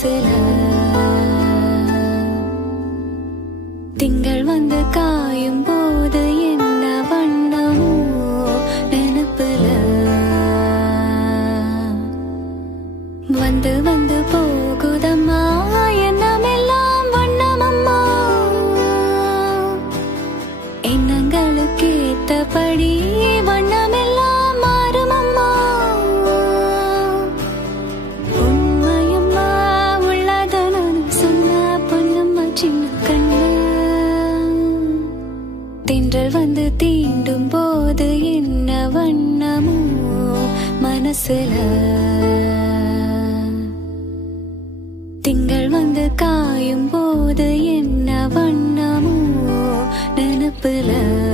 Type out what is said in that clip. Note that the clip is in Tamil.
மனசுல திங்கள் வந்து காயும் போது என்ன வண்ணமோ நினைப்புல வந்து வந்து போகுதம்மா எண்ணமெல்லாம் வண்ணமம்மா எண்ணங்களுக்கு ஏத்தபடி வண்ணமெல்லாம் மாறுமம்மா உண்மையம்மா உள்ளத நான் சொன்ன பொன்னம்மா சின்ன கண்ணு தென்றல் வந்து தீண்டும் போது என்ன வண்ணமோ மனசுல திங்கள் வந்து காயும் போது என்ன வண்ணமோ நினைப்புல